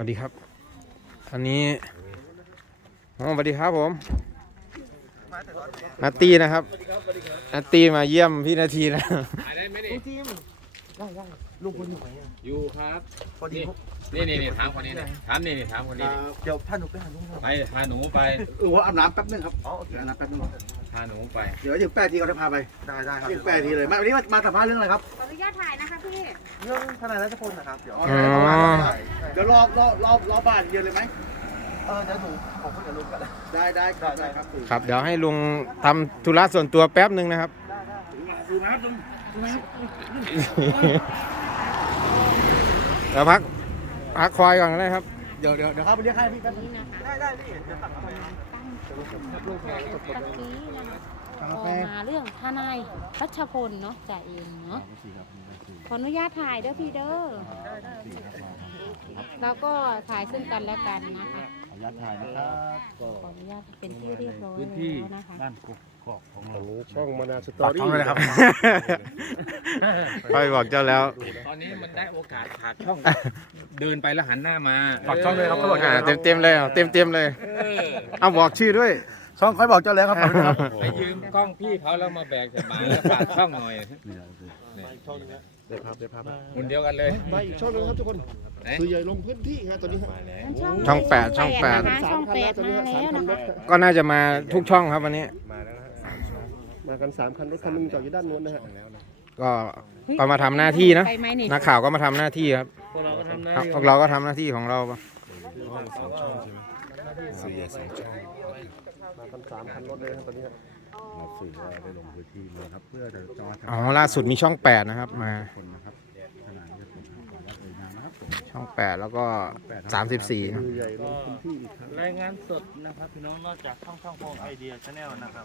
วัสดีครับ อันนี้อ๋อสวัสดีครับผมนัตตี้นะครับนัตตี้มาเยี่ยมพี่นาทีนะถ่ายได้ไหมนี่ลุงจิมได้ได้ลุงพลอยู่ไหนอะอยู่ครับพอดีนี่นี่นี่ถามคนนี้นะถามนี่นี่ถามคนนี้อ่าเดี๋ยวท่านหนูไปหาลุงหน่อยไปพาหนูไปเออว่าอาบน้ำแป๊บนึงครับอ๋อโอเคอาบน้ำแป๊บนึง พาหนูไปเดี๋ยวถึงแปดทีเขาจะพาไปได้ได้ครับถึงแปดทีเลยมาวันนี้มามาสัมภาษณ์เรื่องอะไรครับขออนุญาตถ่ายนะคะพี่เรื่องทนายรัชพลนะครับเดี๋ยวอ๋ออ๋อได้ประมาณนั้นครับเดี๋ยวรอรอรอรอบ้านเดียวเลยไหมเออเดี๋ยวหนูขอคุยกับลุงกันได้ได้ได้ได้ครับครับ เดี๋ยวให้ลุงทำธุระส่วนตัวแป๊บหนึ่งนะครับดูมาครับดูดูมาครับเดี๋ยวพักพักควายก่อนก็ได้ครับ เดี๋ยวเดี๋ยวเดี๋ยวครับไปเรียกให้พี่แป๊บนึงนี่นะคะได้ได้พี่เดี๋ยวตัดเข้าไปตั้งตะกี้นะคะทางอกาอกแฟมาเรื่องทนายรัชพลเนาะจ่าเองเนาะขออนุญาตถ่ายเด้อพี่เด้อแล้วก็ถ่ายซึ่งกันและกันนะคะยัดถ่ายนะครับก็ขออนุญาตเป็นที่เรียบร้อยพื้นที่แล้วนะคะบ้านกก อกของเราช่องมานาสตฝากช่องเลยนะครับ ไปบอกเจ้าแล้ว ตอนนี้มันได้โอกาสผากช่อง เดินไปแล้วหันหน้ามาฝากช่องเลยครับเขาบอกอ่าเต็มเต็มๆเลยเต็มเต็มๆเลย เออเอาบอกชื่อด้วย ช่องค่อยบอกเจ้าแล้วครับไปยืมกล้องพี่เขาแล้วมาแบกใส่หมาแล้วฝากช่องหน่อยเดี๋ยวพาเดี๋ยวพาไปหุ่นเดียวกันเลยไปอีกช่องนึงครับทุกคนไหนคือใหญ่ลงพื้นที่ครับตอนนี้ครับช่องแปดช่องแปด นะคะช่องแปดมาแล้วนะคะก็น่าจะมาทุกช่องครับวันนี้ มา กันสามคันรถคันนึงจอดอยู่ด้านโน้นนะฮะก็ก็มาทำหน้าที่นะไปไหมนี่นักข่าวก็มาทำหน้าที่ครับครับพวกเราก็ทำหน้าที่ของเรามากันสามคันรถเลยครับตอนนี้ครับเราสื่อว่าได้ลงพื้นที่มาครับเพื่อจะจอดอ๋อล่าสุดมีช่องแปดนะครับ มาคนนะครับขนาดนี้ผมถามว่าเอ่ยนามนะครับผมช่องแปดแล้วก็สามสิบสี่คือใหญ่ลงพื้นที่อีกครั้งรายงานสดนะครับ พี่น้องนอกจากช่องช่องโพงไอเดียชาแนลนะครับ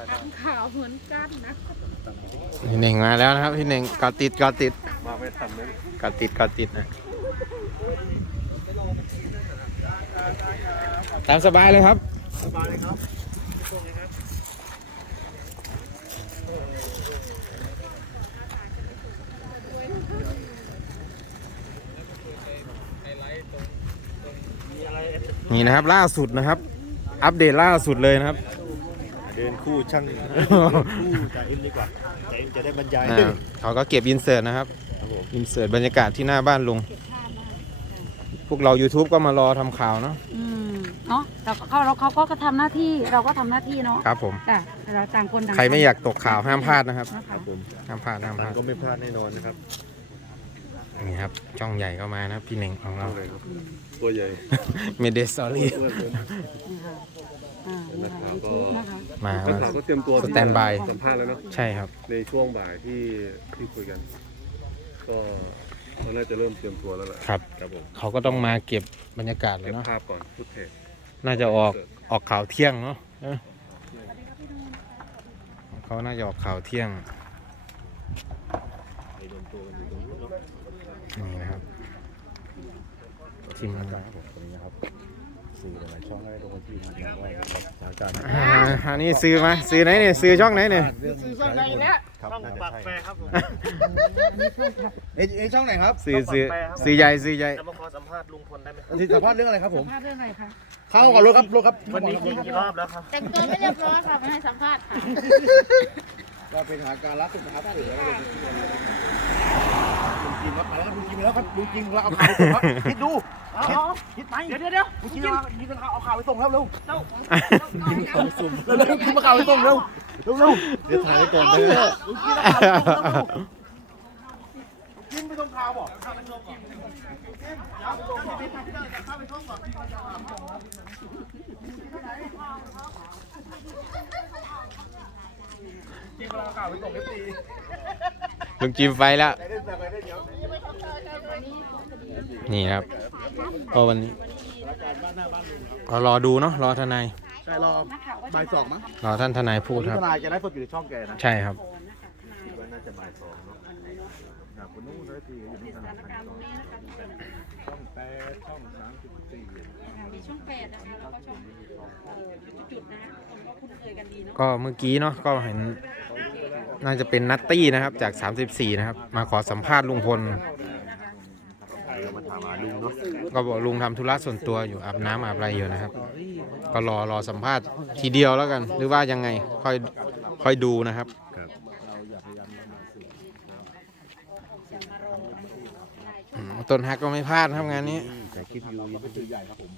วเหมือนกันนะพี่เน่งมาแล้วนะครับพี่เน่งกอติดกอติดมาไม่ทันเลยกอติดกอติดนะตามสบายเลยครับนี่นะครับล่าสุดนะครับ อัปเดตล่าสุดเลยนะครับ เดินคู่ช่างคู่จ่าเอ็มดีกว่าจ่าเอ็มจะได้บรรยายอ่าเขาก็เก็บอินเสิร์ตนะครับอินเสิร์ตบรรยากาศที่หน้าบ้านลุง พวกเรา YouTube ก็มารอทำข่าวเนาะอืมเนาะเราเขาเราเขาก็ทำหน้าที่เราก็ทำหน้าที่เนาะครับผม จ้ะเราต่างคนต่างใครไม่อยากตกข่าวห้ามพลาดนะครับนะคะห้ามพลาดห้ามพมันลาดก็ไม่พลาดแน่นอนนะครับนี่ครับช่องใหญ่ก็มานะครับพี่เน่งของเรา ตัวใหญ่ เมเดสตอรี่ อ่านักข่าวก็นะคะ มา นักข่าวก็เตรียมตัวสแตนบายสัมภาษณ์แล้วเนาะใช่ครับ ในช่วงบ่ายที่ที่คุยกัน ก็เราน่าจะเริ่มเตรียมตัวแล้วแหละครับ ครับผมเขาก็ต้องมาเก็บบรรยากาศเลเก็ยบเนาะภาพก่อนพุทเทศน่าจะออกออกข่าวเที่ยงเนาะเออเขาน่าจะออกข่าวเที่ยงไปรวมตัวกันอยู่ตรงนู้นเนาะนี่นะครับทีมงาน ครับผมตรงนี้นะครับสื่อหลายๆช่องได้ลงพื้นที่มาอย่างไรครับสถานการณ์อ่าอันนี้ซื้อมาซื้อไหนเนี่ยซื้อช่องไหนเนี่ยเรื่องนี้ช่องไหนแล้วครับน่าจะปากใช่แปรครับผมเอ้ยเอ้ยช่องไหนครับซื้อซื้อซื้อใหญ่ซื้อใหญ่จะมาขอสัมภาษณ์ลุงพลได้ไหมที่สัมภาษณ์เรื่องอะไรครับผม สัมภาษณ์เรื่องอะไรคะเข้าก่อนรถครับรถครับวันนี้กี่กี่รอบแล้วครับแต่งตัวไม่เรียบร้อยค่ะไม่ให้สัมภาษณ์ค่ะก็เป็นหาการรักสุขภาพสื่อแล้วลุงจิม ครับมาแล้วลุงจิมมาแล้วครับลุงจิมเราเอาข่าวไปส่งครับคิดดูคิดคิดไหมเดี๋ยวเดี๋ยวเดี๋ยวลุงจิมเอาลุงจิมเอาข่าวไปส่งแล้วเร็วเร็วเร็วเร็วลุงจิมเอาข่าวไปส่งเร็วเร็วเร็วเดี๋ยวถ่ายไว้ก่อนเลยลุงจิมเอาข่าวไปส่งเร็วลุงจิมไปส่งข่าวบอกข่าวไปส่งก่อนอย่าไปส่งก่อนข่าวไปส่งก่อนจิมเอาข่าวไปส่งเอฟซีลุงจิมไฟแล้ว นี่ครับก็วันนี้เรารอดูเนาะรอทนาย ใช่รอนักข่าวก็บ่ายสองมั้งรอท่านทนายพูดวันคนี้รับ ทนายจะได้สดอยู่ในช่องแกนะใช่ครับ คิดว่าน่าจะบ่ายสองเนาะครับคนนู้นเลยทีอยู่ที่ธนาคารช่องแปดช่องสามสิบสี่มีช่องแปดนะคะแล้วก็ช่องจุดๆนะคะคนก็คุ้นเคยกันดีเนาะก็เมื่อกี้เนาะก็เห็น น่าจะเป็นนัตตี้นะครับจาก 34 นะครับ มาขอสัมภาษณ์ลุงพลมาถามหา ลุงเนาะก็บอกลุงทำธุระส่วนตัวอยู่อาบน้ำอาบอะไรอยู่นะครับ ก็รอรอสัมภาษณ์ทีเดียวแล้วกัน หรือว่ายังไงค่อยค่อยดูนะครับอืมต้นฮักก็ไม่พลาดครับงานนี้ แต่คลิปอยู่ยังเป็นสื่อใหญ่ครับผม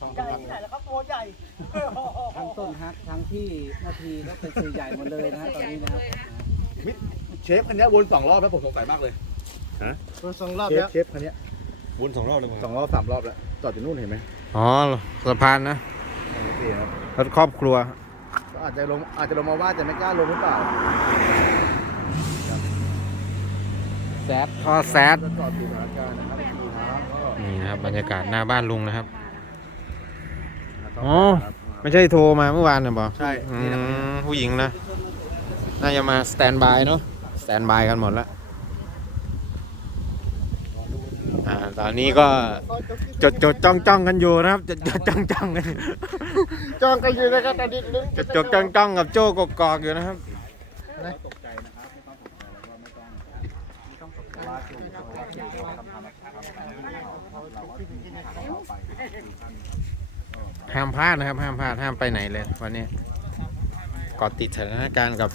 ทั้งต้นฮักทั้งที่นาทีก็เป็นสื่อใหญ่หมดเลยนะฮะตอนนี้นะครับเชฟคันนี้วนสองรอบแล้วผมสงสัยมากเลยวนสองรอบเชฟแล้ว เชฟคันนี้ วนสองรอบเลยสองรอบสามรอบแล้วจอดอยู่นู่นเห็นไหมอ๋อสะพานนะนี่ครับรถครอบครัวก็อาจจะลงอาจจะลงมาว่าแต่ไม่กล้าลงหรือเปล่าแซดท่อแซดก็จอดดูสถานการณ์นะครับทีนะก็นี่นะครับบรรยากาศหน้าบ้านลุงนะครับต้องอ๋อครับไม่ใช่โทรมาเมื่อวานนะบอใช่อืนี่นะครับมผู้หญิงนะ น่าจะมาสแตนบายเนาะสแตนบายกันหมดแล้วอ่า ตอนนี้ก็จดจดจ้องจ้องกันอยู่นะครับจดจดจ้องจ้องกันอยู่จ้องกันอยู่นะครับตอนนี้ลุ้นจดจดจ้องจ้องกับโจ้กกอกอยู่นะครับห้ามพลาดนะครับ ห้ามพลาดห้ามไปไหนเลยวันนี้เกาะติดสถานการณ์กับ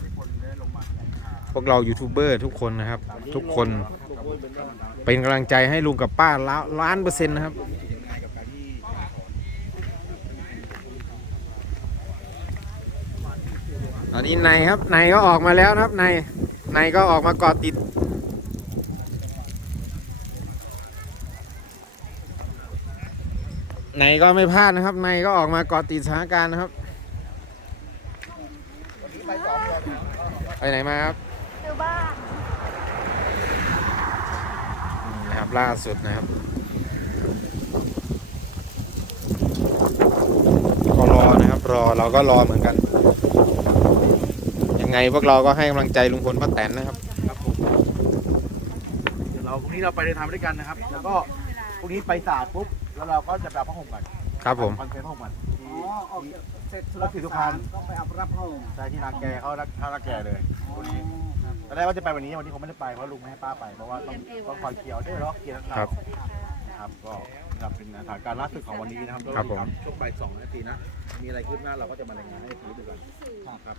พวกเรายูทูบเบอร์ทุกคนนะครับ ทุกคน เป็นกำลังใจให้ลุงกับป้าล้าล้านเปอร์เซ็นต์นะครับตอนนี้ในครับในก็ออกมาแล้วนะครับในในก็ออกมาเกาะติดในก็ไม่พลาดนะครับในก็ออกมาเกาะติดสถานการณ์นะครับไปไหนมาครับนะครับ ล่าสุดนะครับก็รอนะครับรอเราก็รอเหมือนกัน ยังไงพวกเราก็ให้กำลังใจลุงพลป้าแตนนะครับ ครับผมเดี๋ยวเราพรุ่งนี้เราไปเดินทางไปด้วยกันนะครับ แล้วก็พรุ่งนี้ไปศาลปุ๊บแล้วเราก็จะไปเอาผ้าห่มกันครับผมคอนเทนต์ผ้าห่มกันที่อ๋อออกที่เสร็จธุรัระบผิดทุกคันก็ไปเอารับห้องใช่ที่นาแกเขารักท่านาแกเลยพรุ่งนี้ ตอนแรกว่าจะไปวันนี้วันนี้คงไม่ได้ไปเพราะลุงไม่ให้ป้าไปเพราะว่าต้องต้องคอยเคลียร์ด้วยเนาะเคลียร์ทั้งครับครับก็จะเป็นสถานการณ์ล่าสุดของวันนี้นะครับครับผม ช่วงบ่ายสองนาทีนะมีอะไรคืบหน้าเราก็จะมารายงานให้ทีดูกันครับ